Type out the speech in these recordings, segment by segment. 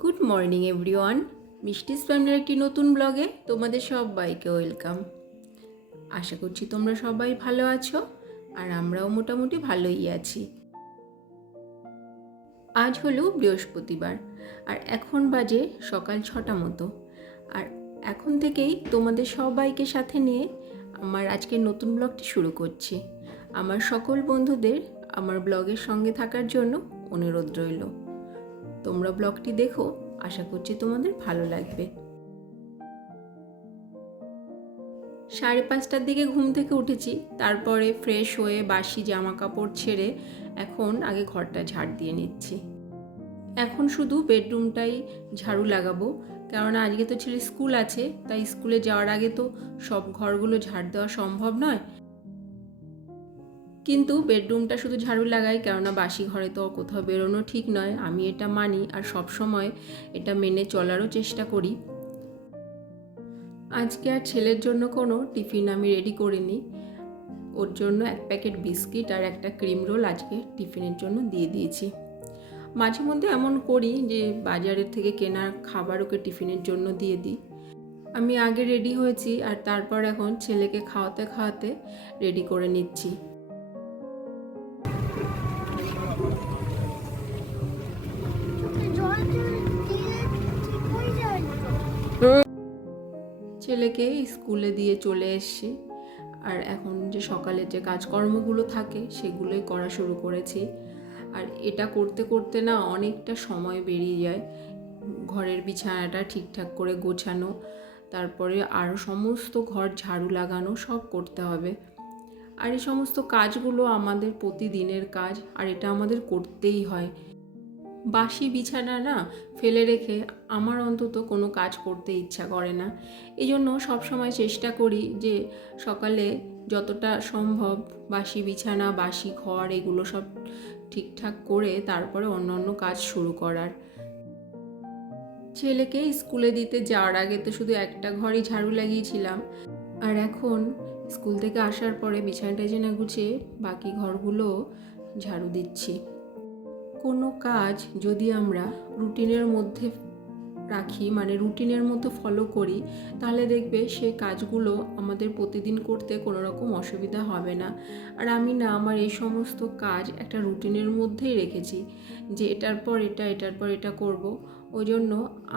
Good morning everyone. মিষ্টিস ফ্যামিলির একটি নতুন ব্লগে তোমাদের সবাইকে ওয়েলকাম। আশা করছি তোমরা সবাই ভালো আছো আর আমরাও মোটামুটি ভালোই আছি। আজ হলো বৃহস্পতিবার আর এখন বাজে সকাল 6টা মতো। আর এখন থেকেই তোমাদের সবাইকে সাথে নিয়ে আমার আজকের নতুন ব্লগটি শুরু করছি। আমার সকল বন্ধুদের আমার ব্লগের সঙ্গে থাকার জন্য অনুরোধ রইল। তোমরা ব্লগটি দেখো, আশা করছি তোমাদের ভালো লাগবে। 5:30টার দিকে ঘুম থেকে উঠেছি, তারপরে ফ্রেশ হয়ে বাসি জামা কাপড় ছেড়ে এখন আগে ঘরটা ঝাড় দিয়ে নিচ্ছি। এখন শুধু বেডরুমটাই ঝাড়ু লাগাবো, কেননা আজকে তো ছেলে স্কুল আছে, তাই স্কুলে যাওয়ার আগে তো সব ঘরগুলো ঝাড় দেওয়া সম্ভব নয়। কিন্তু বেডরুমটা শুধু ঝাড়ু লাগাই, কেননা বাসি ঘরে তো কোথাও বেরোনো ঠিক নয়। আমি এটা মানি আর সব সময় এটা মেনে চলারও চেষ্টা করি। আজকে আর ছেলের জন্য কোনো টিফিন আমি রেডি করিনি। ওর জন্য 1 প্যাকেট বিস্কিট আর একটা ক্রিম রোল আজকে টিফিনের জন্য দিয়ে দিয়েছি। মাঝে মধ্যে এমন করি যে বাজারের থেকে কেনা খাবার ওকে টিফিনের জন্য দিয়ে দিই। আমি আগে রেডি হয়েছি আর তারপর এখন ছেলেকে খাওয়াতে খাওয়াতে রেডি করে নিচ্ছি। ছেলেকে স্কুলে দিয়ে চলে এসেছি আর এখন যে সকালের যে কাজকর্মগুলো থাকে সেগুলোই করা শুরু করেছি। আর এটা করতে করতে না অনেকটা সময় বেরিয়ে যায়। ঘরের বিছানাটা ঠিকঠাক করে গোছানো, তারপরে আরও সমস্ত ঘর ঝাড়ু লাগানো সব করতে হবে। আর এই সমস্ত কাজগুলো আমাদের প্রতিদিনের কাজ আর এটা আমাদের করতেই হয়। বাসি বিছানা না ফেলে রেখে আমার অন্তত কোনো কাজ করতে ইচ্ছা করে না। এই জন্য সবসময় চেষ্টা করি যে সকালে যতটা সম্ভব বাসি বিছানা, বাসি ঘর এগুলো সব ঠিকঠাক করে তারপরে অন্য কাজ শুরু করার। ছেলেকে স্কুলে দিতে যাওয়ার আগে তো শুধু একটা ঘরই ঝাড়ু লাগিয়েছিলাম, আর এখন স্কুল থেকে আসার পরে বিছানাটা জেনে গুছিয়ে বাকি ঘরগুলো ঝাড়ু দিচ্ছি। কোনো কাজ যদি আমরা রুটিনের মধ্যে রাখি, মানে রুটিনের মধ্যে ফলো করি, তাহলে দেখবে সে কাজগুলো আমাদের প্রতিদিন করতে কোনো রকম অসুবিধা হবে না। আর আমি না আমার এই সমস্ত কাজ একটা রুটিনের মধ্যেই রেখেছি যে এটার পর এটা, এটার পর এটা করব। ওই জন্য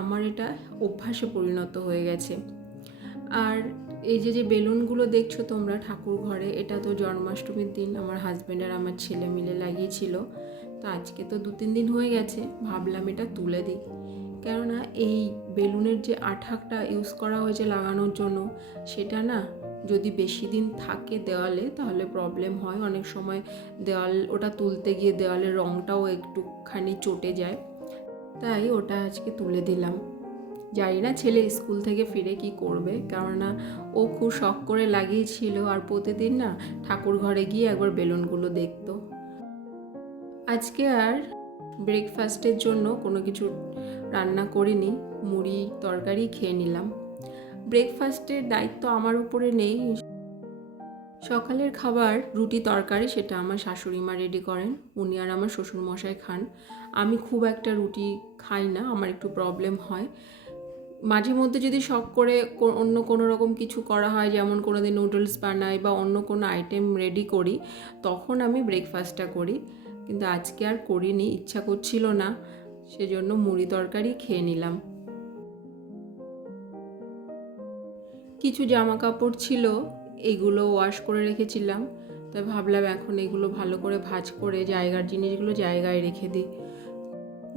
আমার এটা অভ্যাসে পরিণত হয়ে গেছে। আর এই যে বেলুনগুলো দেখছো তোমরা ঠাকুর ঘরে, এটা তো জন্মাষ্টমীর দিন আমার হাজব্যান্ড আর আমার ছেলে মিলে লাগিয়েছিল। তো আজকে তো 2-3 দিন হয়ে গেছে, ভাবলাম এটা তুলে দিই। কেননা এই বেলুনের যে আঠাটা ইউজ করা হয়েছে লাগানোর জন্য, সেটা না যদি বেশি দিন থাকে দেওয়ালে তাহলে প্রবলেম হয়। অনেক সময় দেওয়াল ওটা তুলতে গিয়ে দেওয়ালের রঙটাও একটুখানি চটে যায়, তাই ওটা আজকে তুলে দিলাম। জানি না ছেলে স্কুল থেকে ফিরে কি করবে, কেননা ও খুব শখ করে লাগিয়েছিল আর প্রতিদিন না ঠাকুর ঘরে গিয়ে একবার বেলুনগুলো দেখতো। আজকে আর ব্রেকফাস্টের জন্য কোনো কিছু রান্না করিনি, মুড়ি তরকারি খেয়ে নিলাম। ব্রেকফাস্টের দায়িত্ব আমার উপরে নেই। সকালের খাবার রুটি তরকারি সেটা আমার শাশুড়ি মা রেডি করেন, উনি আর আমার শ্বশুরমশাই খান। আমি খুব একটা রুটি খাই না, আমার একটু প্রবলেম হয়। মাঝে মধ্যে যদি শখ করে অন্য কোনো রকম কিছু করা হয়, যেমন কোনো দিন নুডলস বানাই বা অন্য কোনো আইটেম রেডি করি, তখন আমি ব্রেকফাস্টটা করি। কিন্তু আজকে আর করিনি, ইচ্ছা করছিল না, সেজন্য মুড়ি তরকারি খেয়ে নিলাম। কিছু জামা কাপড় ছিল, এইগুলো ওয়াশ করে রেখেছিলাম, তাই ভাবলাম এখন এগুলো ভালো করে ভাঁজ করে জায়গার জিনিসগুলো জায়গায় রেখে দিই।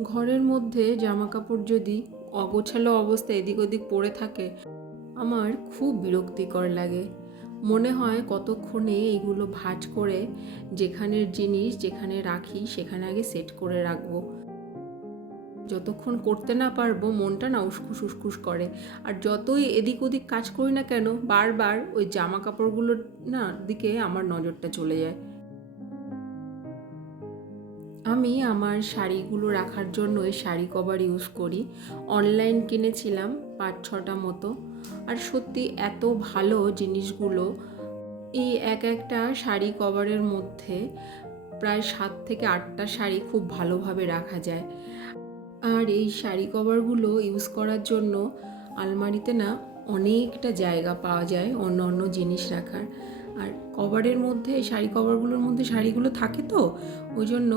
ঘরের মধ্যে জামা কাপড় যদি অগোছালো অবস্থায় এদিক ওদিক পড়ে থাকে আমার খুব বিরক্তিকর লাগে। মনে হয় কতক্ষণে এগুলো ভাঁজ করে যেখানের জিনিস যেখানে রাখি সেখানে আগে সেট করে রাখবো। যতক্ষণ করতে না পারবো মনটা না উসখুস উসখুস করে। আর যতই এদিক ওদিক কাজ করি না কেন বারবার ওই জামা কাপড়গুলোর না দিকে আমার নজরটা চলে যায়। আমি আমার শাড়িগুলো রাখার জন্য এই শাড়ি কভার ইউজ করি। অনলাইন কিনেছিলাম 5-6টা মতো, আর সত্যি এত ভালো জিনিসগুলো। এই একটা শাড়ি কভারের মধ্যে প্রায় 7 থেকে 8টা শাড়ি খুব ভালোভাবে রাখা যায়। আর এই শাড়ি কভারগুলো ইউজ করার জন্য আলমারিতে না অনেকটা জায়গা পাওয়া যায় অন্য অন্য জিনিস রাখার। আর কভারের মধ্যে শাড়ি কভারগুলোর মধ্যে শাড়িগুলো থাকে তো ওই জন্য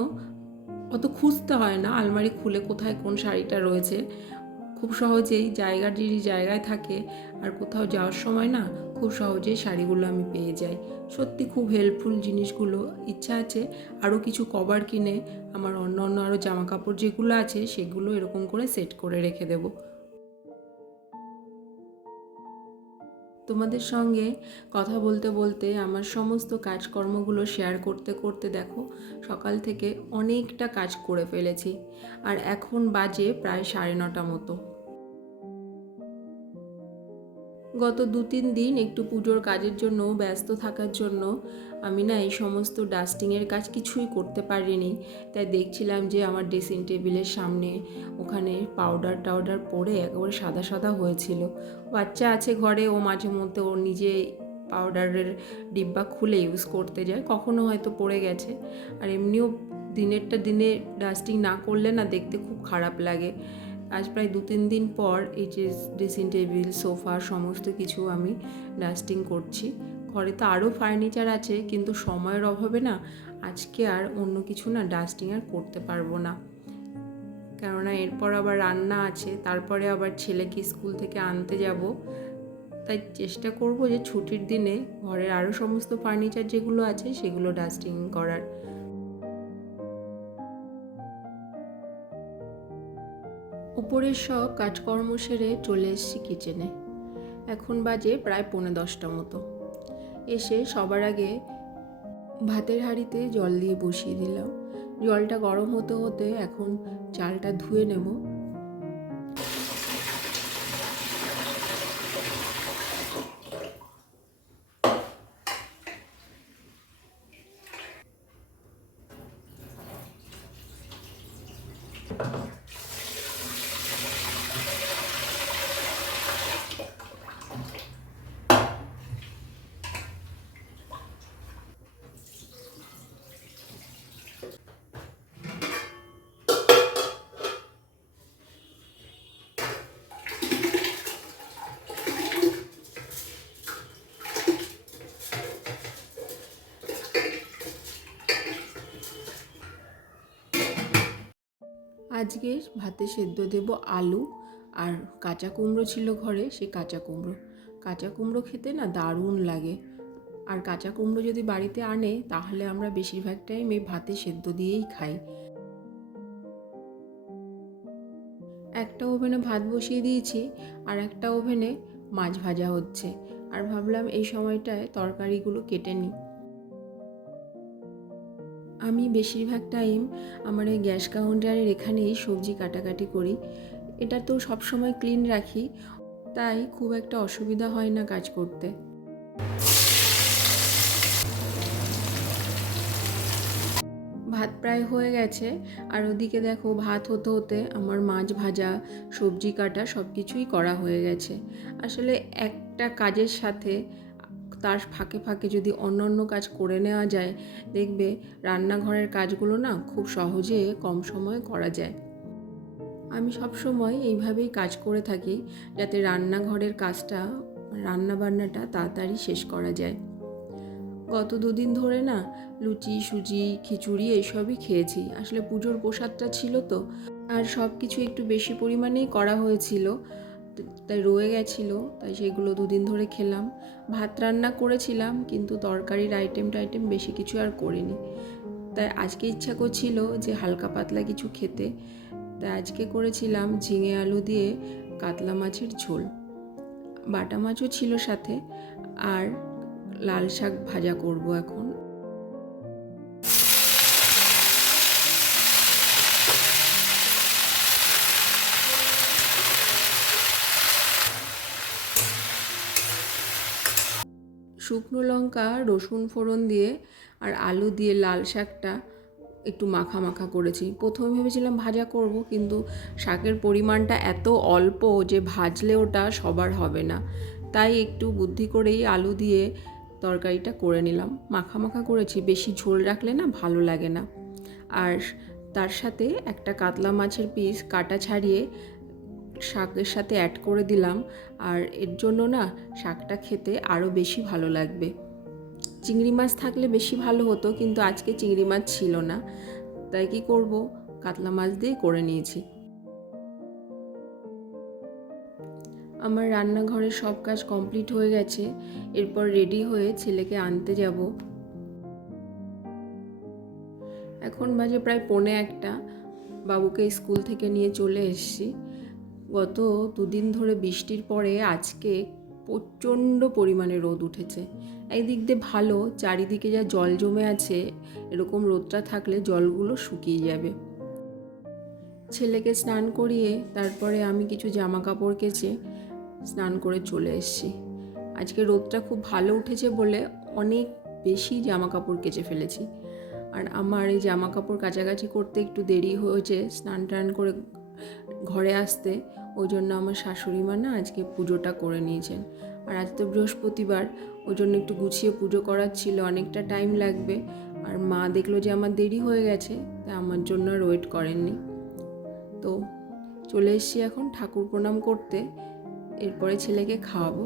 অত খুঁজতে হয় না আলমারি খুলে কোথায় কোন শাড়িটা রয়েছে। খুব সহজেই জায়গায় থাকে। আর কোথাও যাওয়ার সময় না খুব সহজেই শাড়িগুলো আমি পেয়ে যাই। সত্যি খুব হেল্পফুল জিনিসগুলো। ইচ্ছা আছে আরও কিছু কভার কিনে আমার অন্য অন্য আরও জামা কাপড় যেগুলো আছে সেগুলো এরকম করে সেট করে রেখে দেব। তোমাদের সঙ্গে কথা বলতে বলতে আমার সমস্ত কাজকর্মগুলো শেয়ার করতে করতে দেখো সকাল থেকে অনেকটা কাজ করে ফেলেছি। আর এখন বাজে প্রায় 9:30 মতো। গত 2-3 দিন একটু পুজোর কাজের জন্য ব্যস্ত থাকার জন্য আমি না এই সমস্ত ডাস্টিংয়ের কাজ কিছুই করতে পারিনি। তাই দেখছিলাম যে আমার ড্রেসিং টেবিলের সামনে ওখানে পাউডার পরে একেবারে সাদা সাদা হয়েছিল। বাচ্চা আছে ঘরে, ও মাঝে মধ্যে ওর নিজে পাউডারের ডিব্বা খুলে ইউজ করতে যায়, কখনো হয়তো পড়ে গেছে। আর এমনিও দিনে ডাস্টিং না করলে না দেখতে খুব খারাপ লাগে। আজ প্রায় 2-3 দিন পর এই যে ড্রেসিং টেবিল সোফা সমস্ত কিছু আমি ডাস্টিং করছি। ঘরে তো আরও ফার্নিচার আছে কিন্তু সময়ের অভাবে না আজকে আর অন্য কিছু না ডাস্টিং আর করতে পারবো না। কেননা এরপর আবার রান্না আছে, তারপরে আবার ছেলেকে স্কুল থেকে আনতে যাব। তাই চেষ্টা করব যে ছুটির দিনে ঘরের আরও সমস্ত ফার্নিচার যেগুলো আছে সেগুলো ডাস্টিং করার। উপরের সব কাজকর্ম সেরে চলে এসেছি কিচেনে। এখন বাজে প্রায় 9:45 মতো। এসে সবার আগে ভাতের হাঁড়িতে জল দিয়ে বসিয়ে দিলাম। জলটা গরম হতে হতে এখন চালটা ধুয়ে নেব। আজকে ভাতে সেদ্ধ দেব আলু, আর কাঁচা কুমড়ো ছিল ঘরে, সেই কাঁচা কুমড়ো খেতে না দারুণ লাগে। আর কাঁচা কুমড়ো যদি বাড়িতে আনে তাহলে আমরা বেশিরভাগ টাইম এই ভাতে সেদ্ধ দিয়েই খাই। একটা ওভেনে ভাত বসিয়ে দিয়েছি আর একটা ওভেনে মাছ ভাজা হচ্ছে। আর ভাবলাম এই সময়টায় তরকারিগুলো কেটে নিই। আমি বেশিরভাগ টাইম আমার এই গ্যাস কাউন্টারের এখানেই সবজি কাটাকাটি করি। এটা তো সবসময় ক্লিন রাখি, তাই খুব একটা অসুবিধা হয় না কাজ করতে। ভাত প্রায় হয়ে গেছে। আর ওদিকে দেখো ভাত হতে হতে আমার মাছ ভাজা, সবজি কাটা সব কিছুই করা হয়ে গেছে। আসলে একটা কাজের সাথে তার ফাঁকে ফাঁকে যদি অন্য কাজ করে নেওয়া যায়, দেখবে রান্নাঘরের কাজগুলো না খুব সহজে কম সময়ে করা যায়। আমি সব সময় এইভাবেই কাজ করে থাকি যাতে রান্নাঘরের কাজটা, রান্নাবান্নাটা তাড়াতাড়ি শেষ করা যায়। গত 2 দিন ধরে না লুচি, সুজি, খিচুড়ি এইসবই খেয়েছি। আসলে পুজোর প্রসাদটা ছিল তো, আর সব কিছু একটু বেশি পরিমাণেই করা হয়েছিল, তাই রয়ে গেছিলো, তাই সেগুলো 2 দিন ধরে খেলাম। ভাত রান্না করেছিলাম কিন্তু তরকারির আইটেম বেশি কিছু আর করিনি। তাই আজকে ইচ্ছা করছিল যে হালকা পাতলা কিছু খেতে। তাই আজকে করেছিলাম ঝিঙে আলু দিয়ে কাতলা মাছের ঝোল, বাটা মাছও ছিল সাথে, আর লাল শাক ভাজা করব এখন। শুকনো লঙ্কা, রসুন ফোড়ন দিয়ে আর আলু দিয়ে লাল শাকটা একটু মাখা মাখা করেছি। প্রথমে ভেবেছিলাম ভাজা করব, কিন্তু শাকের পরিমাণটা এত অল্প যে ভাজলে ওটা সবার হবে না, তাই একটু বুদ্ধি করেই আলু দিয়ে তরকারিটা করে নিলাম। মাখা মাখা করেছি, বেশি ঝোল রাখলে না ভালো লাগে না। আর তার সাথে একটা কাতলা মাছের পিস কাটা ছাড়িয়ে শাকের সাথে অ্যাড করে দিলাম। আর এর জন্য না শাকটা খেতে আরও বেশি ভালো লাগবে। চিংড়ি মাছ থাকলে বেশি ভালো হতো, কিন্তু আজকে চিংড়ি মাছ ছিল না, তাই কি করব, কাতলা মাছ দিয়ে করে নিয়েছি। আমার রান্নাঘরের সব কাজ কমপ্লিট হয়ে গেছে। এরপর রেডি হয়ে ছেলেকে আনতে যাব। এখন বাজে প্রায় 1:45। বাবুকে স্কুল থেকে নিয়ে চলে এসেছি। গত 2 দিন ধরে বৃষ্টির পরে আজকে প্রচণ্ড পরিমাণে রোদ উঠেছে। একদিক দিয়ে ভালো, চারিদিকে যা জল জমে আছে, এরকম রোদটা থাকলে জলগুলো শুকিয়ে যাবে। ছেলেকে স্নান করিয়ে তারপরে আমি কিছু জামা কাপড় কেচে স্নান করে চলে এসেছি। আজকে রোদটা খুব ভালো উঠেছে বলে অনেক বেশি জামা কাপড় কেচে ফেলেছি। আর আমার এই জামা কাপড় কাচাকাচি করতে একটু দেরি হয়েছে স্নান টান করে ঘরে আসতে। ওই জন্য আমার শাশুড়ি মা না আজকে পুজোটা করে নিয়েছেন। আর আজ তো বৃহস্পতিবার, ওই জন্য একটু গুছিয়ে পুজো করার ছিল, অনেকটা টাইম লাগবে। আর মা দেখলো যে আমার দেরি হয়ে গেছে, তাই আমার জন্য আর ওয়েট করেননি। তো চলে এসেছি এখন ঠাকুর প্রণাম করতে, এরপরে ছেলেকে খাওয়াবো।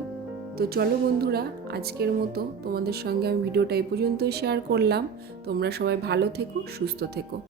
তো চলো বন্ধুরা, আজকের মতো তোমাদের সঙ্গে আমি ভিডিওটা এই পর্যন্তই শেয়ার করলাম। তোমরা সবাই ভালো থেকো, সুস্থ থেকো।